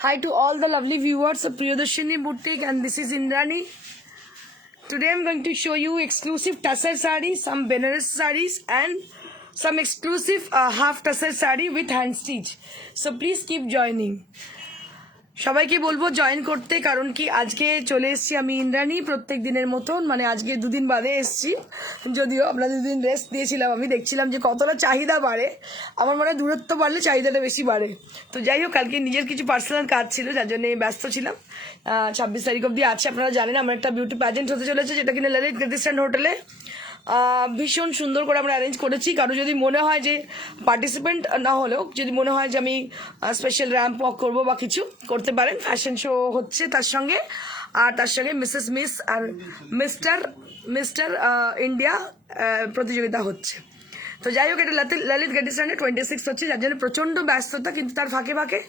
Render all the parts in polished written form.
Hi to all the lovely viewers of Priyadarshini Boutique, and this is Indrani. Today I'm going to show you exclusive tussar sarees, some Benares sarees and some exclusive half tussar saree with hand stitch. So please keep joining. সবাইকে বলবো join করতে, কারণ কি আজকে চলে এসেছি আমি ইন্দ্রাণী প্রত্যেক দিনের মতন, মানে আজকে দুদিন বাদে এসেছি, যদিও আমরা দুদিন রেস্ট দিয়েছিলাম। আমি দেখছিলাম যে কতটা চাহিদা বাড়ে, আমার মনে হয় দূরত্ব বাড়লে চাহিদাটা বেশি বাড়ে। তো যাই হোক, কালকে নিজের কিছু পার্সোনাল কাজ ছিল যার জন্য ব্যস্ত ছিলাম। 26 তারিখ অবধি আছে, আপনারা জানেন আমার একটা বিউটি প্যাজেন্ট হতে চলেছে, যেটা কিনা ললিত গ্রেডিস্ট্যান্ড হোটেলে ভীষণ সুন্দর করে আমরা অ্যারেঞ্জ করেছি। কারো যদি মনে হয় যে পার্টিসিপেন্ট না হলেও যদি মনে হয় যে আমি স্পেশাল র্যাম্প ওয়াক করবো বা কিছু করতে পারেন, ফ্যাশন শো হচ্ছে তার সঙ্গে, আর তার সঙ্গে মিস আর মিস্টার ইন্ডিয়া প্রতিযোগিতা হচ্ছে। তো যাই হোক, এটা ললিত গ্রেডিস্ট্যান্ডে 26 হচ্ছে, যার জন্য প্রচণ্ড ব্যস্ততা, কিন্তু তার ফাঁকে ফাঁকে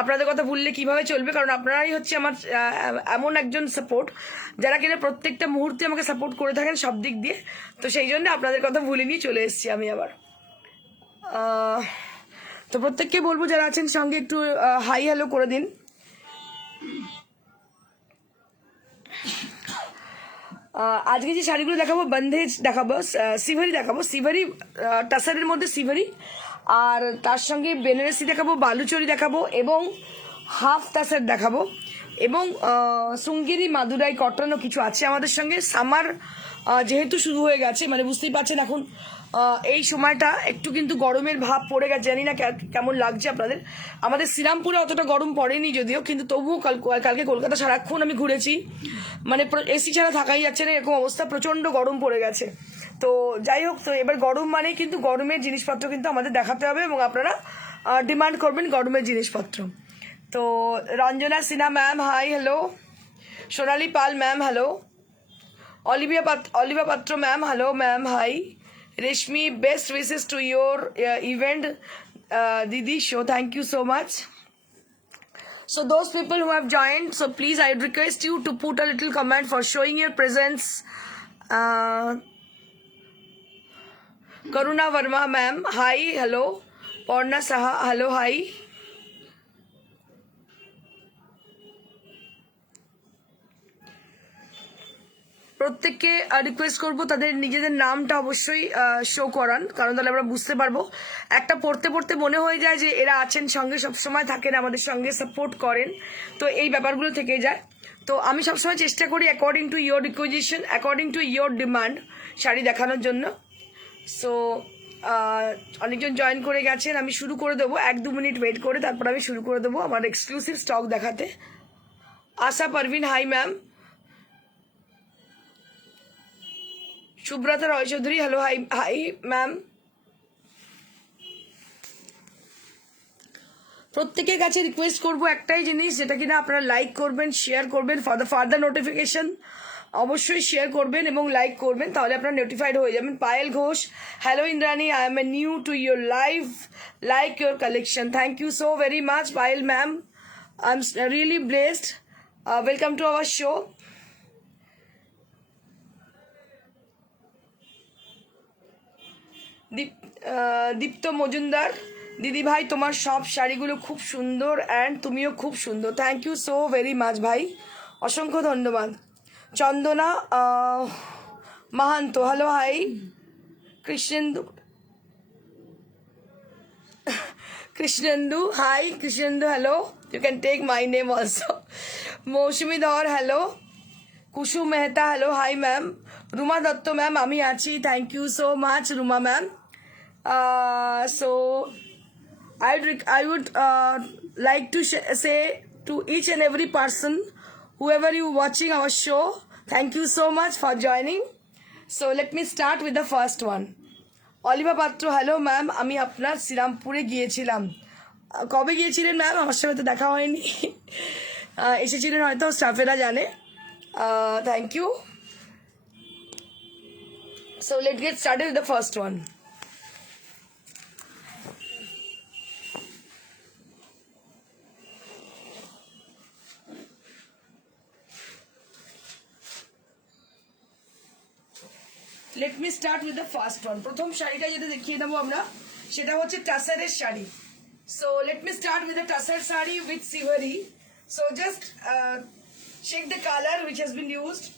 আপনাদের কথা ভুললে কিভাবে চলবে, কারণ আপনারাই হচ্ছে আমার এমন একজন সাপোর্ট যারা কিনা প্রত্যেকটা মুহূর্তে আমাকে সাপোর্ট করে থাকেন সব দিক দিয়ে। তো সেই জন্য আপনাদের কথা ভুলিনি, চলে এসেছি আমি আবার। তো প্রত্যেককে বলবো যারা আছেন সঙ্গে একটু হাই হ্যালো করে দিন। আজকে যে শাড়িগুলো দেখাবো, বন্ধেজ দেখাবো, সিভারি দেখাবো, সিভারি টাসারের মধ্যে সিভারি, আর তার সঙ্গে বেনারসি দেখাবো, বালুচরি দেখাবো এবং হাফ টাসার দেখাবো, এবং সুঙ্গিরি মাদুরাই কটনও কিছু আছে আমাদের সঙ্গে। সামার যেহেতু শুরু হয়ে গেছে, মানে বুঝতেই পারছেন এখন এই সময়টা একটু কিন্তু গরমের ভাব পড়ে গেছে। জানি না কেমন লাগছে আপনাদের। আমাদের শ্রীরামপুরে অতটা গরম পড়েনি যদিও, কিন্তু তবুও কালকে কলকাতা সারাক্ষণ আমি ঘুরেছি, মানে এসি ছাড়া থাকাই যাচ্ছে না, এরকম অবস্থা, প্রচণ্ড গরম পড়ে গেছে। তো যাই হোক, তো এবার গরম মানে কিন্তু গরমের জিনিসপত্র কিন্তু আমাদের দেখাতে হবে, এবং আপনারা ডিমান্ড করবেন গরমের জিনিসপত্র। তো Ranjana Sinha ma'am hi hello, Sonali Pal ma'am hello, Aliva Patra ma'am hello ma'am hi, Reshmi best wishes to your event দিদি show, thank you so much. So those people who have joined, so please I would request you to put a little comment for showing your presence. Karuna Verma ma'am, hi, hello. Porna Saha, hello, hi. প্রত্যেককে request করবো তাদের নিজেদের নামটা অবশ্যই show করান, কারণ তাহলে আমরা বুঝতে পারবো। একটা পড়তে পড়তে মনে হয়ে যায় যে এরা আছেন সঙ্গে, সবসময় থাকেন আমাদের সঙ্গে, সাপোর্ট করেন, তো এই ব্যাপারগুলো থেকে যায়। তো আমি সবসময় চেষ্টা করি according to your requisition, according to your demand sari দেখানোর জন্য। সো অনেকজন জয়েন করে গেছেন, আমি শুরু করে দেবো 1-2 মিনিট ওয়েট করে, তারপর আমি শুরু করে দেবো আমার এক্সক্লুসিভ স্টক দেখাতে। আশা পারভিন হাই ম্যাম, সুব্রতা রয় চৌধুরী হ্যালো, হাই ম্যাম। প্রত্যেকের কাছে রিকোয়েস্ট করবো একটাই জিনিস, যেটা কিনা আপনারা লাইক করবেন, শেয়ার করবেন, ফর দ্য ফার্দার নোটিফিকেশন অবশ্যই শেয়ার করবেন এবং লাইক করবেন, তাহলে আপনারা নোটিফাইড হয়ে যাবেন। Payel Ghosh hello Indrani, I am a new to your live, like your collection, thank you so very much Payel ma'am, I am really blessed, welcome to our show. Dipta Majumdar দিদি ভাই, তোমার সব শাড়িগুলো খুব সুন্দর অ্যান্ড তুমিও খুব সুন্দর, thank you so very much ভাই, অসংখ্য ধন্যবাদ। Chandana Mahanta hello hi, Krishnendu hi, Krishnendu hello, you can take my name also. Mousumi Dhar hello, Kusum Mehta hello, hi ma'am. Ruma Dutta ma'am আমি আছি, thank you so much Ruma ma'am. So I would like to say to each and every person, whoever you watching our show, thank you so much for joining. So let me start with the first one. Aliva পাত্র hello ma'am, আমি আপনার শ্রীরামপুরে গিয়েছিলাম। কবে গিয়েছিলেন ma'am? আমার সাথে তো দেখা হয়নি, এসেছিলেন হয়তো, স্টাফেরা জানে। Thank you. So let's get started with the first one. Let me start with the first one. প্রথম শাড়িটা যেটা দেখিয়ে দেবো আমরা, সেটা হচ্ছে টাসারের sari. So let me start with the tussar sari with Sivari. So just check the color which has been used.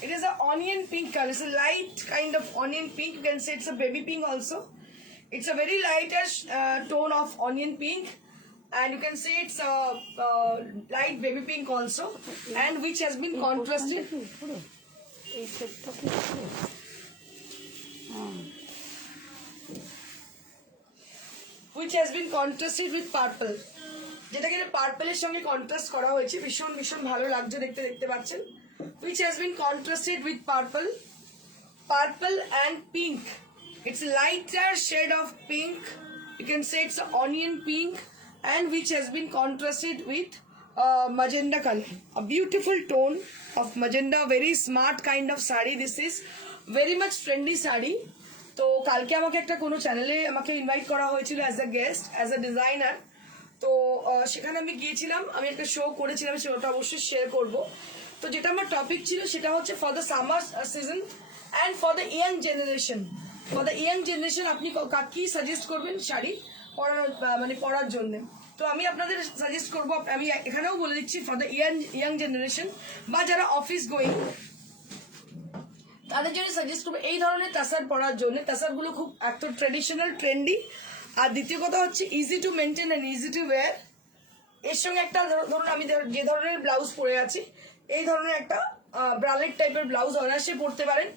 It is an onion pink color. It's a light kind of onion pink. You can say it's a baby pink also. It's a very lightish tone of onion pink, and you can say it's a light baby pink also, and which has been contrasted. Which has been contrasted with purple. যেটাকে পার্পলের সঙ্গে contrast করা হয়েছে, ভীষণ ভীষণ ভালো লাগছে দেখতে পাচ্ছেন। Which has been contrasted with purple and pink. It's a lighter shade of pink. You can say it's an onion pink, and which has been contrasted with magenta color. A beautiful tone of magenta, very smart kind of sari. This is very much trendy sari. তো কালকে আমাকে একটা কোনো চ্যানেলে আমাকে invite করা হয়েছিল as a guest, as a designer. তো সেখানে আমি গিয়েছিলাম, আমি একটা শো করেছিলাম, সেটা অবশ্যই শেয়ার করব। তো যেটা আমার টপিক ছিল সেটা হচ্ছে for the summer season and for the young generation. For the young generation আপনি কি সাজেস্ট করবেন শাড়ি পরার জন্য। তো আমি আপনাদের সাজেস্ট করব, আমি এখানেও বলে দিচ্ছি ফর দ্য ইয়াং জেনারেশন বা যারা অফিস গোয়িং তাদের জন্য সাজেস্ট করবো এই ধরনের টাসার পরার জন্য। টাসারগুলো খুব একটা ট্রেডিশনাল, ট্রেন্ডি, আর দ্বিতীয় কথা হচ্ছে easy to maintain and easy to wire. এর সঙ্গে একটা ধরুন আমি যে ধরনের ব্লাউজ পরে আছি, এই ধরনের একটা ব্রালেট টাইপের ব্লাউজ অনায়াসে পরতে পারেন,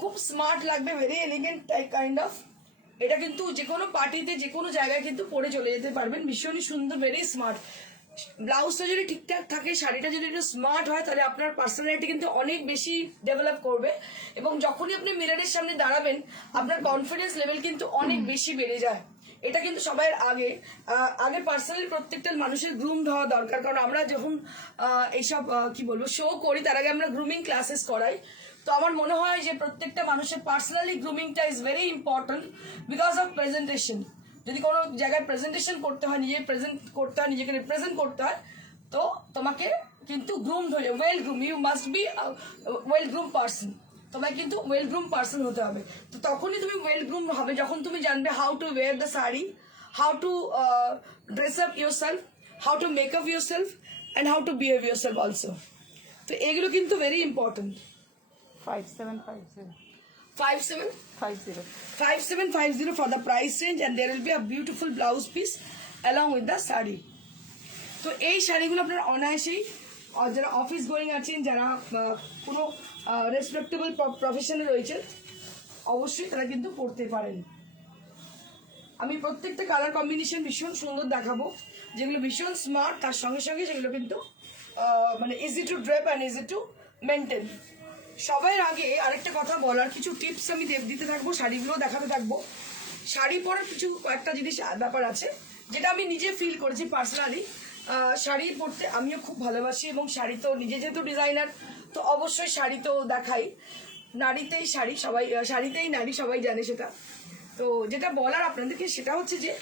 খুব স্মার্ট লাগবে, very elegant type kind of. এটা কিন্তু যে কোনো পার্টিতে যে কোনো জায়গায় কিন্তু পরে চলে যেতে পারবেন, ভীষণই সুন্দর, ভেরি স্মার্ট। ব্লাউজটা যদি ঠিকঠাক থাকে, শাড়িটা যদি একটু স্মার্ট হয়, তাহলে আপনার পার্সোনালিটি কিন্তু অনেক বেশি ডেভেলপ করবে, এবং যখনই আপনি মিররের সামনে দাঁড়াবেন আপনার কনফিডেন্স লেভেল কিন্তু অনেক বেশি বেড়ে যায়। এটা কিন্তু সবার আগে পার্সোনালি প্রত্যেকটা মানুষের গ্রুমড হওয়া দরকার, কারণ আমরা যখন এইসব কি বলবো শো করি তার আগে আমরা গ্রুমিং ক্লাসেস করাই। তো আমার মনে হয় যে প্রত্যেকটা মানুষের পার্সোনালি গ্রুমিংটা is very important because of presentation. যদি কোনো জায়গায় প্রেজেন্টেশন করতে হয়, নিজেকে রিপ্রেজেন্ট করতে হয়, তো তোমাকে কিন্তু গ্রুমড হয়ে well groom, you must be well groom person. তোমায় কিন্তু ওয়েল গ্রুম পার্সন হতে হবে। তো তখনই তুমি ওয়েল গ্রুম হবে যখন তুমি জানবে how to wire the sari, how to dress up your self, how to make up your self, and how to behave your self also. তো এগুলো কিন্তু very important. 5750 for the price range, and there will be a beautiful blouse piece along with the sari. তো এই শাড়িগুলো আপনার অনায়াসেই যারা office going আছেন, যারা কোনো রেসপেক্টেবল প্রফেশনে রয়েছেন, অবশ্যই তারা কিন্তু পরতে পারেন। আমি প্রত্যেকটা কালার কম্বিনেশন ভীষণ সুন্দর দেখাবো, যেগুলো ভীষণ স্মার্ট, তার সঙ্গে সঙ্গে সেগুলো কিন্তু মানে easy to drape and easy to maintain. সবার আগে আরেকটা কথা বলার, কিছু টিপস আমি দিতে থাকবো, শাড়িগুলো দেখাতে থাকবো। শাড়ি পরার কিছু কয়েকটা জিনিস ব্যাপার আছে যেটা আমি নিজে ফিল করেছি পার্সোনালি। শাড়ি পরতে আমিও খুব ভালোবাসি, এবং শাড়ি তো নিজে যেহেতু ডিজাইনার, তো অবশ্যই শাড়ি তো দেখাই। নারীতেই শাড়ি, শাড়িতেই নারী, সবাই জানে সেটা। তো যেটা বলার আপনাদেরকে সেটা হচ্ছে যে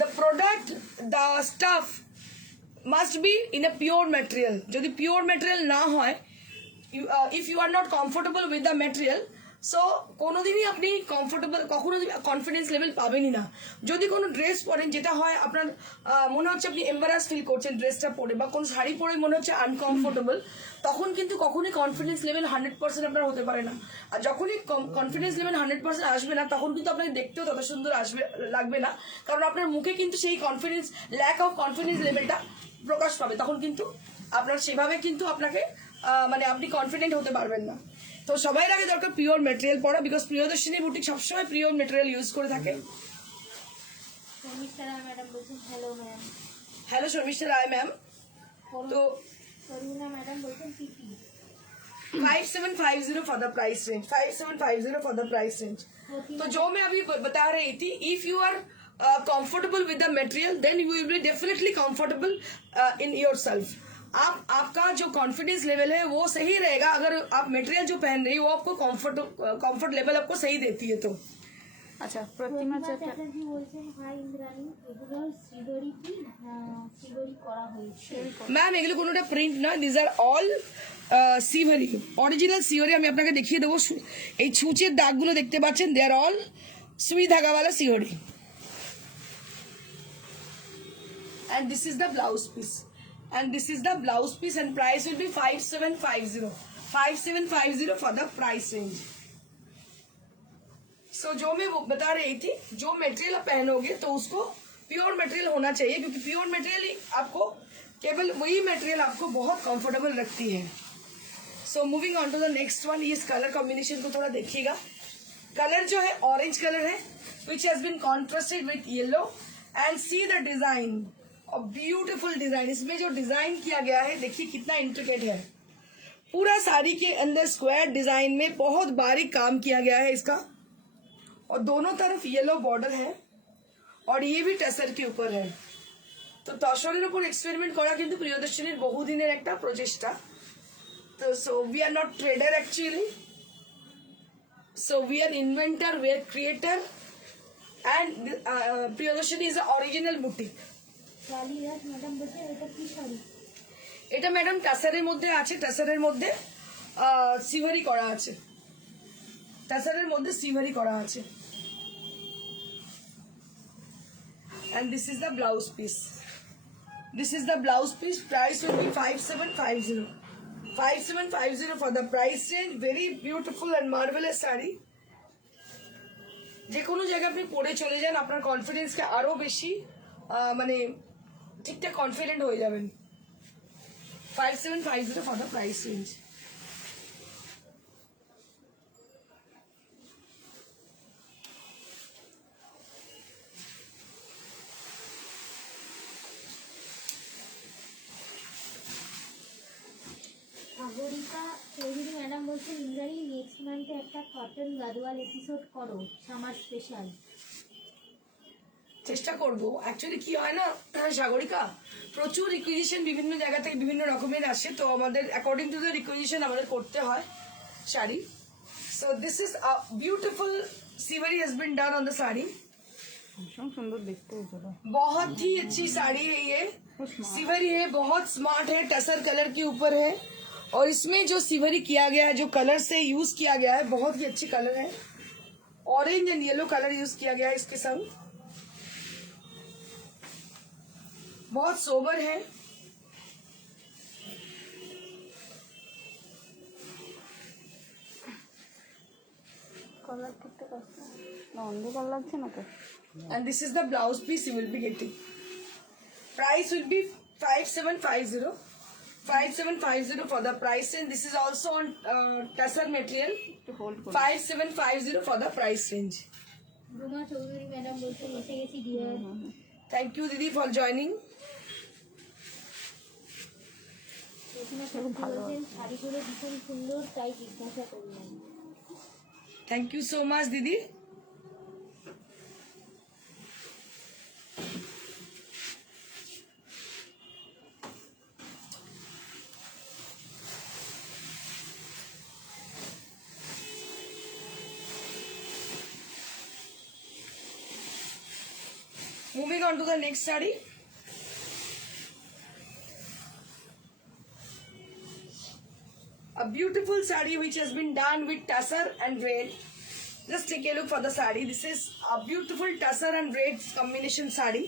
the product, the staff must be in a pure material. যদি পিওর ম্যাটেরিয়াল না হয়, if you are not comfortable with the material, so কোনোদিনই আপনি কখনো কনফিডেন্স লেভেল পাবেনই না। যদি কোনো ড্রেস পরেন যেটা হয় আপনার মনে হচ্ছে আপনি এম্বারাস ফিল করছেন ড্রেসটা পরে, বা কোনো শাড়ি পরে মনে হচ্ছে আনকমফোর্টেবল, তখন কিন্তু কখনোই কনফিডেন্স লেভেল 100% আপনার হতে পারে না। আর যখনই কনফিডেন্স লেভেল 100% আসবে না, তখন কিন্তু আপনাকে দেখতেও তত সুন্দর লাগবে না, কারণ আপনার মুখে কিন্তু সেই কনফিডেন্স, ল্যাক অফ কনফিডেন্স লেভেলটা প্রকাশ পাবে। তখন কিন্তু আপনার সেভাবে কিন্তু আপনাকে মানে আপনি কনফিডেন্ট হতে পারবেন না। তো সবাই আগে দরকার পিওর ম্যাটেরিয়াল পরা, বিকজ প্রিয়দর্শিনী বুটিক সবসময় পিওর ম্যাটেরিয়াল ইউজ করে থাকে। হ্যালো শর্মিষ্ঠা রায় ম্যাম। তো 5750 for the price range, 5750 for the price range। तो जो मैं अभी बता रही थी, if you are comfortable with the material, then you will be definitely comfortable in yourself। आपका जो कॉन्फिडेंस लेवल है वो सही रहेगा अगर आप मटेरियल जो पहन रही हो वो आपको कंफर्ट लेवल आपको सही देती है। तो আচ্ছা, প্রতিমা চ্যাটার্জি বলছেন হাই ইন্দ্রাণী, এগুলো সিগরি করা হয়েছে। ম্যাম এগুলো কোনোটা প্রিন্ট নয়, দিস আর অল সিভারি, অরিজিনাল সিভারি। আমি আপনাকে দেখিয়ে দেবো, এই ছুঁচের দাগগুলো দেখতে পাচ্ছেন, দে আর অল সুই ধাগাওয়ালা সিভারি। and this is the blouse piece, and this is the blouse piece, and price will be 5750. 5750 for the price range. So जो मैं वो बता रही थी, जो मटेरियल आप पहनोगे तो उसको प्योर मटेरियल होना चाहिए, क्योंकि प्योर मटेरियल आपको केवल वही मटेरियल आपको बहुत कंफर्टेबल रखती है. So moving on to the next one. इस कलर कॉम्बिनेशन को थोड़ा देखिएगा. कलर जो है ऑरेंज कलर है, which has been contrasted with yellow, and see the design, beautiful design. इसमें जो डिजाइन किया गया है देखिए कितना इंट्रिकेट है. पूरा साड़ी के अंदर स्क्वायर डिजाइन में बहुत बारीक काम किया गया है इसका, और दोनों तरफ येलो बॉर्डर है, और ये भी टसर के ऊपर है. तो तसरेर ऊपर एक्सपेरिमेंट करा किन्तु प्रियदर्शिनीर बहुदिनेर एकटा प्रचेष्टा. तो so we are not trader actually, so we are inventor, we are creator, and Priyadarshini is a original boutique. Kalidas madam বলছে এটা কি শাড়ি? এটা ম্যাডাম টাসারের মধ্যে আছে, টাসারের মধ্যে সিভারি করা আছে, টাসারের মধ্যে সিভারি করা আছে. and this is the blouse piece, this is the blouse piece. Price will be 5750. 5750 for the price range. Very beautiful and marvelous sari. যে কোনো জায়গায় আপনি পরে চলে যান, আপনার কনফিডেন্সকে আরো বেশি মানে ঠিকঠাক কনফিডেন্ট হয়ে যাবেন. 5750 for the price range. Sagarika Chowdhury madam বলছেন ইন্দ্রাণী নেক্সট মান্থে একটা কটন গাদওয়াল এপিসোড করো সামার স্পেশাল. চেষ্টা করব. অ্যাকচুয়ালি কি হয় না সাগরিকা, প্রচুর রিকুইজিশন বিভিন্ন জায়গা থেকে বিভিন্ন রকমের আসে, তো আমাদের অ্যাকর্ডিং টু দ্য রিকুইজিশন আমাদের করতে হয় sari. So this is a beautiful সিভারি has been done on the sari. सुंदर दिखते है. बहुत ही अच्छी साड़ी है ये. सिवरी है, बहुत स्मार्ट है, टसर कलर के ऊपर है, और इसमें जो सिवरी किया गया है, जो कलर से यूज किया गया है, बहुत ही अच्छी कलर है. Orange and yellow colour use किया गया है इसके संग. बहुत सोबर है. कलर कितने कष्ट ना अंधकार लगছে না তো. And this is the blouse piece you will be getting. Price will be 5750. 5750 for the price, and this is also on tussar material. একটু হোল্ড করো. 5750 for the price range. Ruma Chowdhury madam বলছেন এসে গেছি deer. Thank you Didi for joining. এখানে সত্যি বলছেন শাড়িগুলো ভীষণ সুন্দর, তাই জিজ্ঞাসা করলাম. Thank you so much Didi. Moving on to the next saree. A beautiful saree which has been done with tussar and red. Just take a look for the saree. This is a beautiful tussar and red combination saree.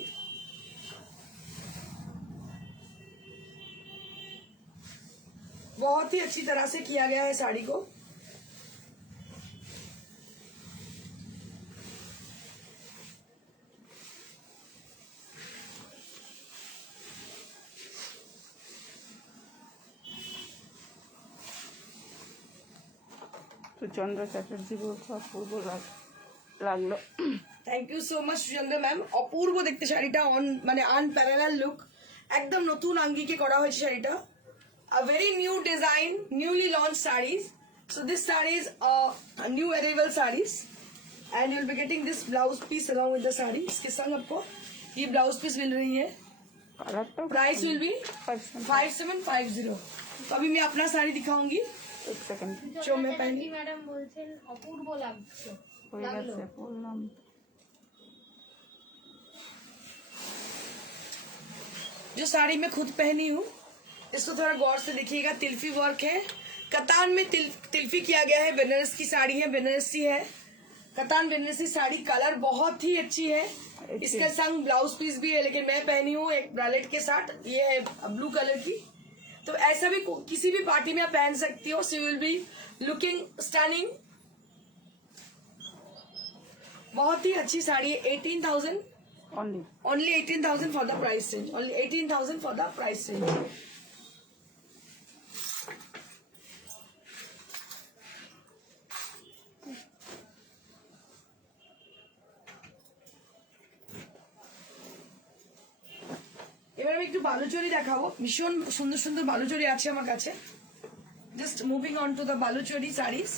बहुत ही अच्छी तरह से किया गया है साड़ी को. সুচন্দ্র চ্যাটার্জি বলছে অপূর্ব লাগলো. Thank you so much Suchandra ma'am. অপূর্ব দেখতে শাড়িটা, অন মানে আনপ্যারালাল লুক, একদম নতুন আঙ্গিকে করা হয়েছে শাড়িটা. A very new design, newly launched sarees. So this saree is a new arrival sarees, and you'll be getting this blouse piece along with the saree. इसके संग आपको ये blouse piece मिल रही है. কালারটা Price will be 5750. तो अभी मैं अपना साड़ी दिखाऊंगी এক সেকেন্ড जो मैं पहनी. ম্যাডাম বলছেন অপূর্ব লাগছে. হয়ে গেছে বললাম. जो साड़ी मैं खुद पहनी हूँ इसको थोड़ा गौर से देखिएगा. तिल्फी वर्क है, कतान में तिल्फी किया गया है. बनारस की साड़ी है, बनारसी है, कतान बनारसी साड़ी. कलर बहुत ही अच्छी है, इसके संग ब्लाउज पीस भी है, लेकिन मैं पहनी हूँ एक ब्रालेट के साथ, ये है ब्लू कलर की। तो ऐसा भी किसी भी पार्टी में आप पहन सकती हो, so you will be looking stunning. बहुत ही अच्छी साड़ी है। 18,000 only 18,000 for the price range, only 18,000 for the price range। এবার আমি একটু বালুচরি দেখাবো, ভীষণ সুন্দর সুন্দর বালুচরি আছে আমার কাছে। Just moving on to the baluchari sarees,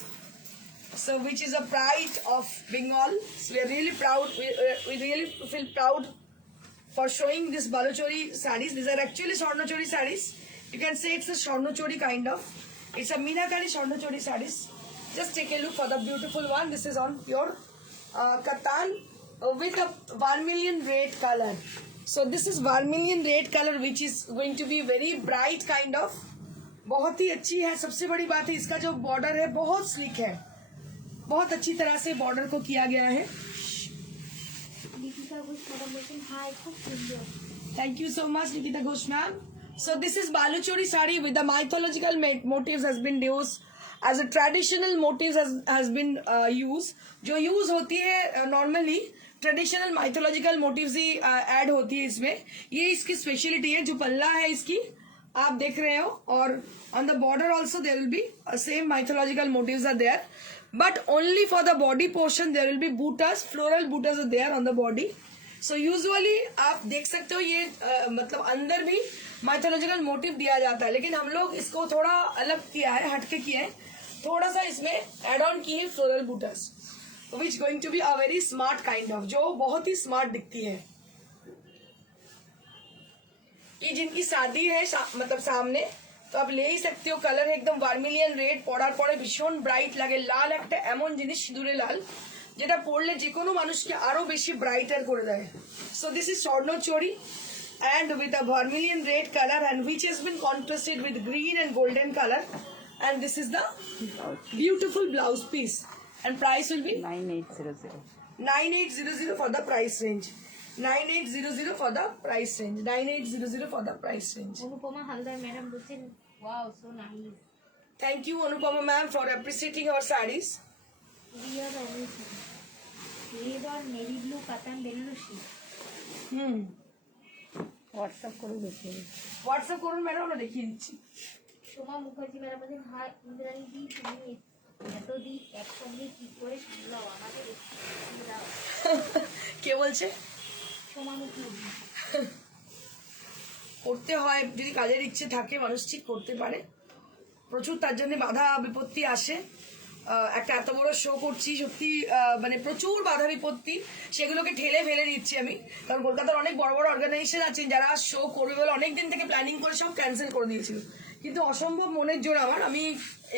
so which is a pride of Bengal. So we are really proud, we really feel proud for showing this baluchari sarees. These are actually Swarnachori sarees. You can say it's a Swarnachori kind of. It's a Meenakari Swarnachori sarees. Just take a look for the beautiful one. This is on pure Katan with a vermilion red color. So this is vermilion red color which is going to be very bright kind of. बहुत ही अच्छी है। सबसे बड़ी बात है इसका जो बॉर्डर है बहुत स्लिक है, बहुत अच्छी तरह से बॉर्डर को किया गया है। Thank you so much Nikita Ghosh ma'am. So this is Baluchari sari with the mythological motives has been used as a traditional motives has been use. जो यूज होती है नॉर्मली ट्रेडिशनल माइथोलॉजिकल मोटिव्स ही ऐड होती है इसमें। ये इसकी स्पेशलिटी है। जो पल्ला है इसकी आप देख रहे हो, और on the border also there will be same mythological motifs are there, but only for the body portion there will be butas, floral butas are there on the body. So usually आप देख सकते हो ये मतलब अंदर भी माइथोलॉजिकल मोटिव दिया जाता है, लेकिन हम लोग इसको थोड़ा अलग किया है, हटके किया है, थोड़ा सा इसमें एड ऑन किए हैं floral butas, which going to be a very smart kind of, जो बहुत ही स्मार्ट दिखती है। कि जिनकी शादी है मतलब सामने, तो आप ले ही सकते हो। कलर एकदम ভার্মিলিয়ন রেড, পরার পরে ভীষণ ব্রাইট লাগে। লাল একটা এমন জিনিস, সিঁদুরে লাল, যেটা পরলে যে কোনো মানুষকে আরো বেশি ব্রাইটার করে দেয়। So this is Swarnachari and with a vermilion red color and which has been contrasted with green and golden color, and this is the beautiful blouse piece, and price will be 9800 for the price range, 9800 for the price range, 9800 for the price range। Anupama Haldar madam বলছেন wow so nice. Thank you Anupama ma'am for appreciating our sarees। Riya Ramesh red और navy blue Katan Banarasi. WhatsApp করে দেখিয়ে দিচ্ছি। WhatsApp করুন madam, আমরা দেখিয়ে দিচ্ছি। Soma Mukherjee madam বলছেন হাই ইন্দ্রাণী দি, তুমি এত দি একসঙ্গে কি করে সামলাও, আমাদের একটু দাও। কে বলছে? সোমা মুখার্জি। করতে হয়, যদি কাজের ইচ্ছে থাকে মানুষ ঠিক করতে পারে। প্রচুর তার জন্য বাধা বিপত্তি আসে। একটা এত বড় শো করছি, সত্যি মানে প্রচুর বাধা বিপত্তি, সেগুলোকে ঠেলে ফেলে দিচ্ছি আমি। কারণ কলকাতার অনেক বড় বড় অর্গানাইজেশন আছেন যারা শো করবে বলে অনেকদিন থেকে প্ল্যানিং করে সব ক্যান্সেল করে দিয়েছিল, কিন্তু অসম্ভব মনের জোর আমার, আমি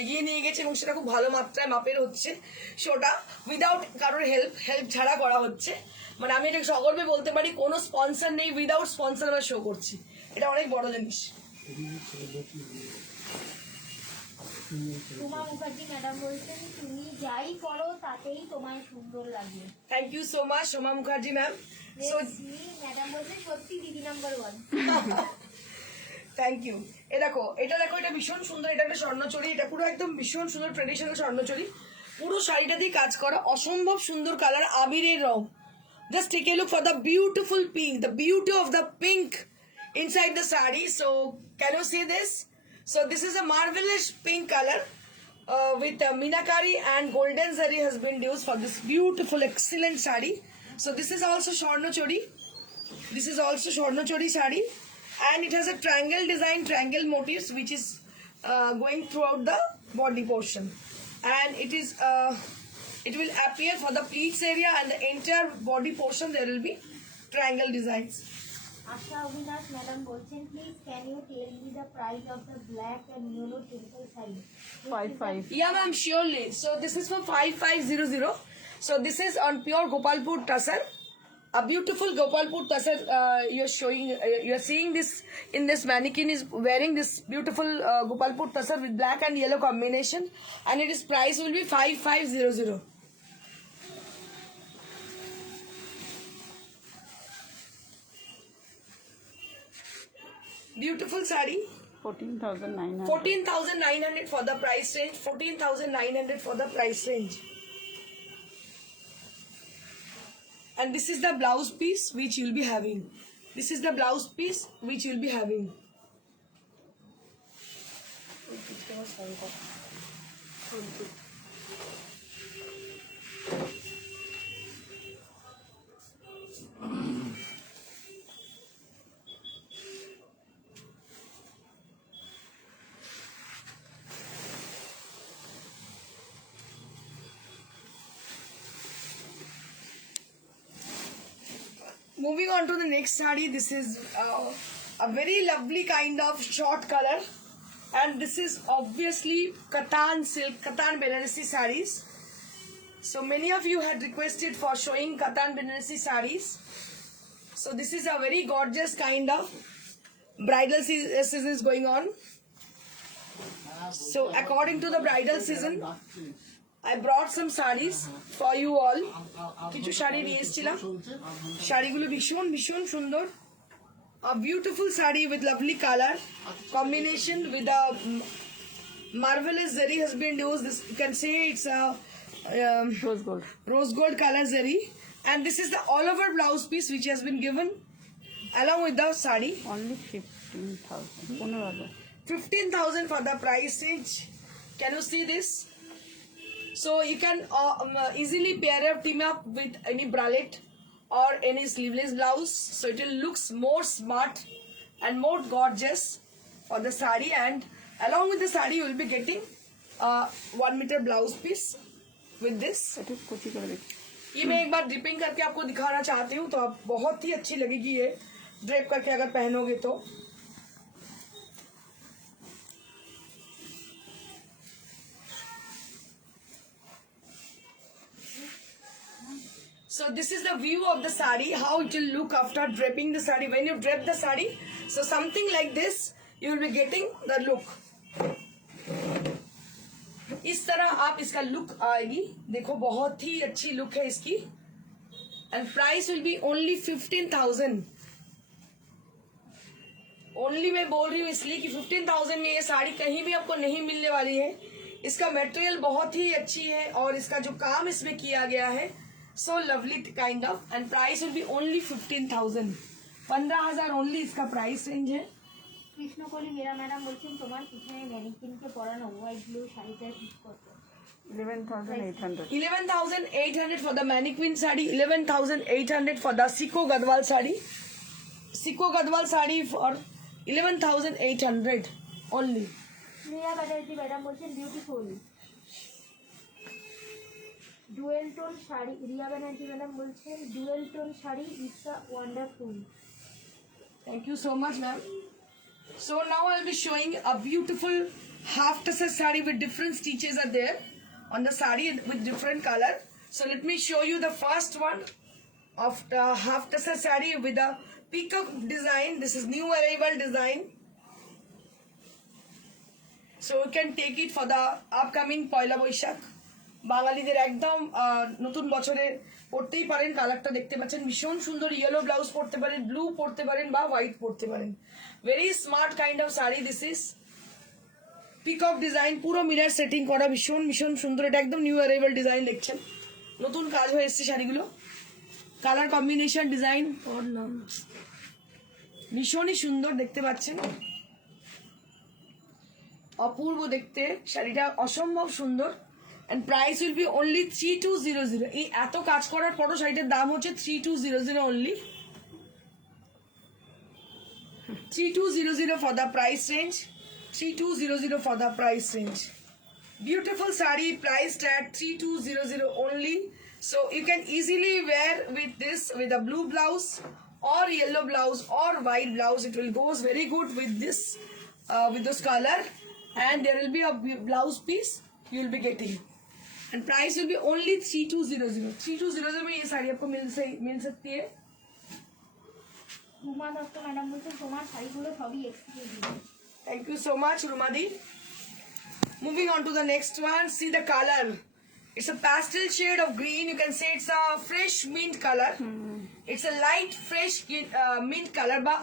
এগিয়ে নিয়ে গেছি এবং সেটা খুব ভালো মাত্রায় মাপের হচ্ছে শোটা, উইদাউট কারোর হেল্প ছাড়া করা হচ্ছে। মানে আমি এটা সগর্বে বলতে পারি কোনো স্পন্সর নেই, উইদাউট স্পন্সর আমরা শো করছি, এটা অনেক বড় জিনিস। সোমা মুখার্জি ম্যাডাম বলছেন তুমি যাই করো তাতেই তোমায় সুন্দর লাগে। Thank you so much Soma Mukherjee ma'am. So madam বলছেন সত্যি দিদি নাম্বার 1। Thank you. দেখো এটা ভীষণ সুন্দর, এটা একটা স্বর্ণচুরি, এটা পুরো একদম ভীষণ সুন্দর ট্রেডিশনাল স্বর্ণচুরি, পুরো শাড়িটা দিয়ে কাজ করা, অসম্ভব সুন্দর কালার, আবিরের রং। Just take a look for the beautiful pink, the beauty of the pink inside the saree. So can you see this? So this is a marvelous pink color with Meenakari and golden zari has been used for this beautiful excellent saree. So this is also Swarnachori. This is also Swarnachori saree, and it has a triangle design, triangle motifs which is going throughout the body portion, and it will appear for the pleats area and the entire body portion there will be triangle designs. Asha Abinash madam বলছেন please can you tell me the price of the black and yellow temple sari. 55। Yeah ma'am, surely. So this is for 5500. So this is on pure Gopalpur tussar, a beautiful Gopalpur tussar. You're seeing this in this mannequin is wearing this beautiful Gopalpur tussar with black and yellow combination, and its price will be 5500. Beautiful sari. 14,900. 14,900 for the price range. 14,900 for the price range. And this is the blouse piece which you'll be having. This is the blouse piece which you'll be having. Moving on to the next saree, this is a very lovely kind of short color, and this is obviously Katan silk, Katan Benaressi sarees. So many of you had requested for showing Katan Benaressi sarees. So this is a very gorgeous kind of bridal season is going on. So according to the bridal season, I brought some sarees for you all. কিছু শাড়ি নিয়ে এসেছিলাম, শাড়িগুলো ভীষণ ভীষণ সুন্দর. A beautiful saree with lovely color combination with a marvelous zari has been used. This, you can say it's a rose gold color zari, and this is the all over blouse piece which has been given along with the saree. Only 15,000. 15,000 for the price range. Can you see this? So you can easily pair up, team up with any bralette or any sleeveless blouse. So it will looks more smart and more gorgeous for the saree. And along with the saree, you will be getting 1 meter blouse piece with this. এটা কুচি করে দেখি। ये मैं एक बार dripping करके आपको दिखाना चाहती हूँ, तो आप बहुत ही अच्छी लगेगी ये ड्रेप करके अगर पहनोगे तो. So this is the view of the saree, how it will look after draping the saree. When you drape the saree, so something like this, you will be getting the look. इस तरह आप इसका look आएगी. देखो बहुत ही अच्छी look है इसकी. And price will be only 15,000. Only मैं बोल रही हूँ इसलिए कि 15,000 में ये साड़ी कहीं भी आपको नहीं मिलने वाली है. इसका मटेरियल बहुत ही अच्छी है और इसका जो काम इसमें किया गया है, so lovely kind of, and price will be only 15,000. 15,000 only इसका प्राइस रेंज है. কৃষ্ণকলি মীরা ম্যাডাম বলছেন তোমার পিছনে ম্যানিকিনকে পরানো হোয়াইট ব্লু শাড়িটা ঠিক কত? 11,800. 11,800 for the mannequin saree. 11,800 for the Siko Gadwal saree. Siko Gadwal saree for 11,800 only. Riya Banerjee madam বলছেন beautiful dual tone sari. Riya Banerjee madam বলছেন dual tone sari it's a wonderful. Thank you so much, ma'am. So now I'll be showing a beautiful half tussar saree with different stitches are there on the saree with different color. So let me show you the first one of the half tussar saree with a peacock design. This is new arrival design. So you can take it for the upcoming Poila Boishakh. বাঙালিদের একদম নতুন বছরে পড়তেই পারেন. কালারটা দেখতে পাচ্ছেন ভীষণ সুন্দর. ইয়েলো ব্লাউজ পরতে পারেন, ব্লু পরতে পারেন বা হোয়াইট পরতে পারেন. Very smart kind of sari. This is peacock design, পুরো মিরর সেটিং করা, ভীষণ ভীষণ সুন্দর. এটা একদম নিউ অ্যারাইভাল ডিজাইন দেখছেন, নতুন কাজ হয়ে এসছে শাড়িগুলো. কালার কম্বিনেশন ডিজাইন ভীষণই সুন্দর দেখতে পাচ্ছেন, অপূর্ব দেখতে শাড়িটা, অসম্ভব সুন্দর. And price will be only 3200. এই এত কাজ করার পরও শাড়িটার দাম হচ্ছে 3200 only. 3200 for the price range. 3200 for the price range. Beautiful saree priced at 3200 only. So you can easily wear with this with a blue blouse or yellow blouse or white blouse. It will goes very good with this with this color, and there will be a blouse piece you will be getting. And price will be only 3200. 3200 में ये साड़ी आपको मिल सकती है. Ruma Dutta madam বলছেন তোমার শাড়িগুলো সবই exclusive. Thank you so much, Rumadi. Moving on to the next one. See the color. It's a pastel shade of green. You can say it's a fresh mint color. It's a light fresh mint colour, বা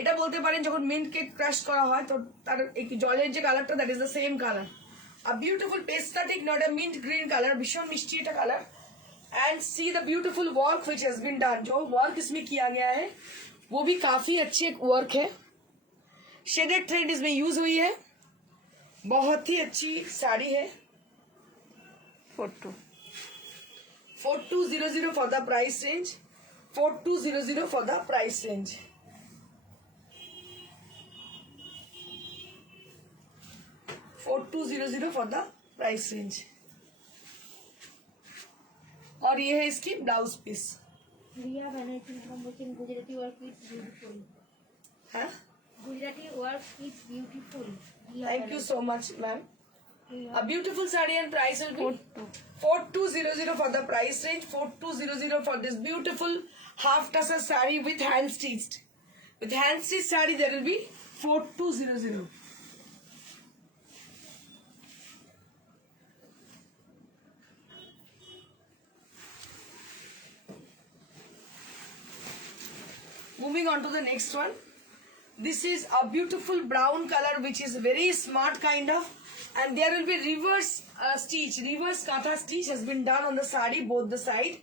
এটা বলতে পারেন যখন মিন্টকে crush করা হয় তো তার এই জলের যে কালারটা that is the same colour. A beautiful পেস্টাটিক not a mint green colour, भीषण मिष्टी এটা colour. And see the beautiful work which has been done, जो वर्क इसमें किया गया है वो भी काफी अच्छी एक वर्क है। शेडेड थ्रेड इसमें यूज हुई है, बहुत ही अच्छी साड़ी है। 4200 for the price range, 4200 for the price range। $4200 for the price range। और ये है इसकी blouse piece. Riya Banerjee from বলছেন গুজরাটি ওয়ার্ক ইজ বিউটিফুল। हाँ, Gujarati work is beautiful. Thank you so much ma'am. A beautiful saree and price will be 4200 for the price range, 4200 for this beautiful half tussar saree with hand stitched। With hand stitched saree there will be 4200। Moving on to the next one. This is a beautiful brown color which is very smart kind of, and there will be reverse stitch, reverse kantha stitch has been done on the sari both the side।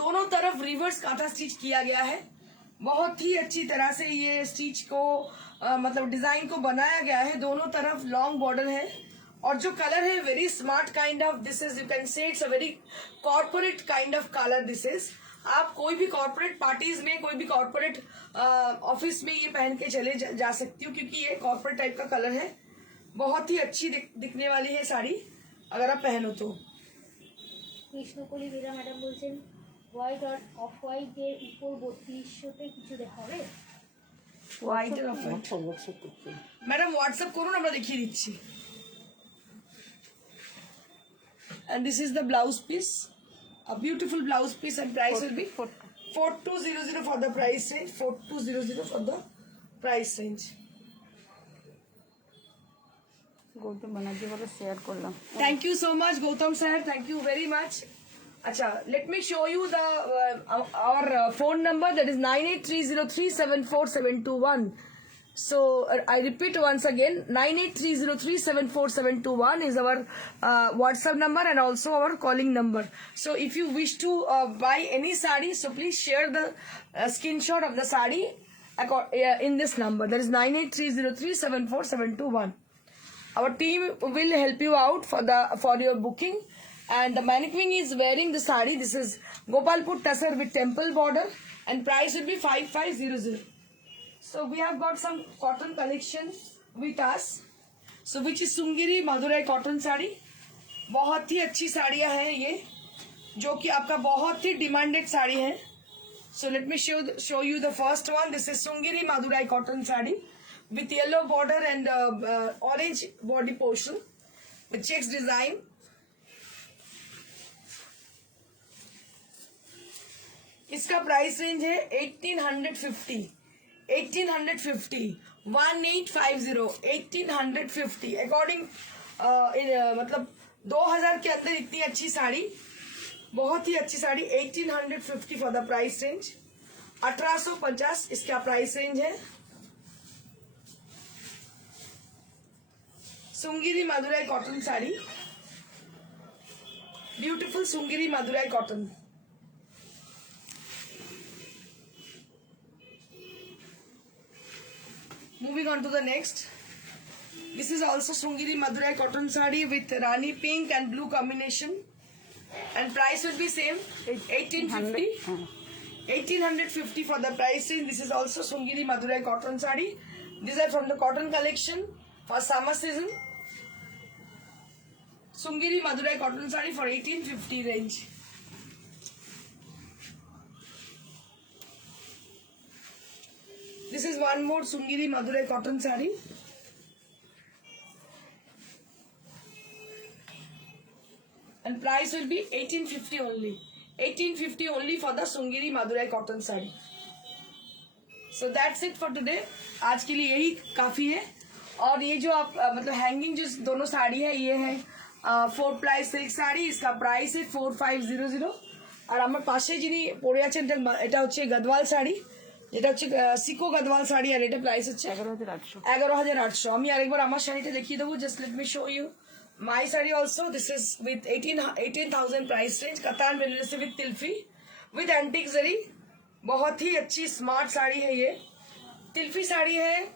दोनों तरफ reverse kantha stitch किया गया है। बहुत ही अच्छी तरह से ये स्टिच को मतलब डिजाइन को बनाया गया है। दोनों तरफ लॉन्ग बॉर्डर है और जो कलर है very smart kind of, this is you can say it's a very corporate kind of colour this is. आप कोई भी कॉर्पोरेट पार्टीज में, कोई भी कॉर्पोरेट ऑफिस में ये पहन के चले जा सकती हूँ, क्योंकि ये कॉर्पोरेट टाइप का कलर है। बहुत ही अच्छी दिखने वाली है साड़ी अगर आप पहनो तो। কৃষ্ণকলি বেরা ম্যাডাম বলছেন হোয়াইট আর অফ হোয়াইট এর উপর 3200তে কিছু দেখাবে। হোয়াইট এর অফার ম্যাডাম হোয়াটসঅ্যাপ করুন, আমরা দেখিয়ে দিচ্ছি। and this is the blouse piece, a beautiful blouse piece, and price will be 4200 for the price range, 4200 for the price range। Gautam Banerjee বলে শেয়ার করলাম। Thank you so much Gautam sir, thank you very much। Acha, let me show you the our phone number, that is 9830374721। So I repeat once again, 9830374721 is our WhatsApp number and also our calling number। So if you wish to buy any sari, so please share the screenshot of the sari in this number, that is 9830374721। Our team will help you out for your booking, and the mannequin is wearing the sari. This is Gopalpur Tussar with temple border, and price will be 5500। So we have got some cotton collection with us, so which is Sungiri Madurai cotton sari। बहुत ही अच्छी साड़ियाँ हैं ये, जो कि आपका बहुत ही डिमांडेड साड़ी है। So let me show you the first one। This is Sungiri Madurai cotton sari with yellow border and orange body portion with checks design। इसका प्राइस रेंज है 1850, 1850 अकॉर्डिंग मतलब 2000 के अंदर इतनी अच्छी साड़ी, बहुत ही अच्छी sari. 1850 for the price range, 1850 इसका प्राइस रेंज है। Sungudi Madurai cotton sari, beautiful Sungudi Madurai cotton. Moving on to the next, this is also Sungiri Madurai cotton sari with Rani pink and blue combination, and price will be same, 1850 for the price range। This is also Sungiri Madurai cotton sari। These are from the cotton collection for summer season। Sungiri Madurai cotton sari for 1850 range। This is one more Sungiri Madurai cotton sari, and price will be 1850 only, 1850 only for the Sungiri Madurai cotton sari। So that's it for today। आज के लिए यही काफी है। और ये जो आप मतलब हैंगिंग जो दोनों साड़ी है, ये है 4 ply सिल्क साड़ी, इसका प्राइस है 4500। আর আমার পাশে যিনি পড়ে আছেন এটা হচ্ছে গদওয়াল শাড়ি, যেটা হচ্ছে সিকো গদওয়াল শাড়ি, আর এটা প্রাইস হচ্ছে 11,800। আমি আরেকবার আমার শাড়িটা দেখিয়ে দেবো, just let me show you my sari also. This is with 18,000 price range, Katan Banarasi with tilfi with antique zari. बहुत ही अच्छी स्मार्ट साड़ी है ये, तिल्फी साड़ी है,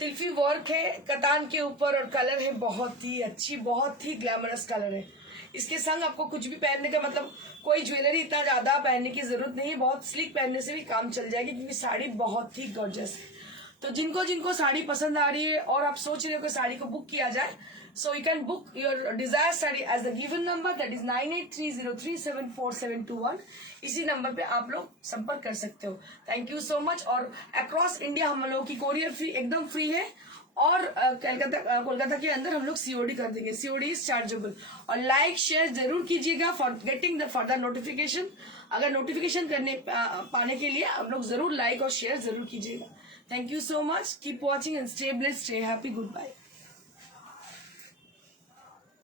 तिल्फी वर्क है कतान के ऊपर, और कलर है बहुत ही अच्छी, बहुत ही ग्लैमरस कलर है। इसके संग आपको कुछ भी पहनने का मतलब कोई ज्वेलरी इतना ज्यादा पहनने की जरूरत नहीं है, बहुत स्लीक पहनने से भी काम चल जाएगी, क्योंकि साड़ी बहुत ही गॉर्जियस है। तो जिनको जिनको साड़ी पसंद आ रही है और आप सोच रहे हो कि साड़ी को बुक किया जाए, so you can book your desire sari as the given number, that is 9830374721। इसी नंबर पे आप लोग संपर्क कर सकते हो। Thank you so much. और अक्रॉस इंडिया हम लोगों की कोरियर फी एकदम फ्री है, और कोलकाता के अंदर हम लोग सीओडी कर देंगे, सीओडी इज चार्जेबल। और लाइक शेयर जरूर कीजिएगा for getting the further notification. अगर नोटिफिकेशन पाने के लिए आप लोग जरूर लाइक और शेयर जरूर कीजिएगा। Thank you so much, keep watching and stay blessed, stay happy, good bye.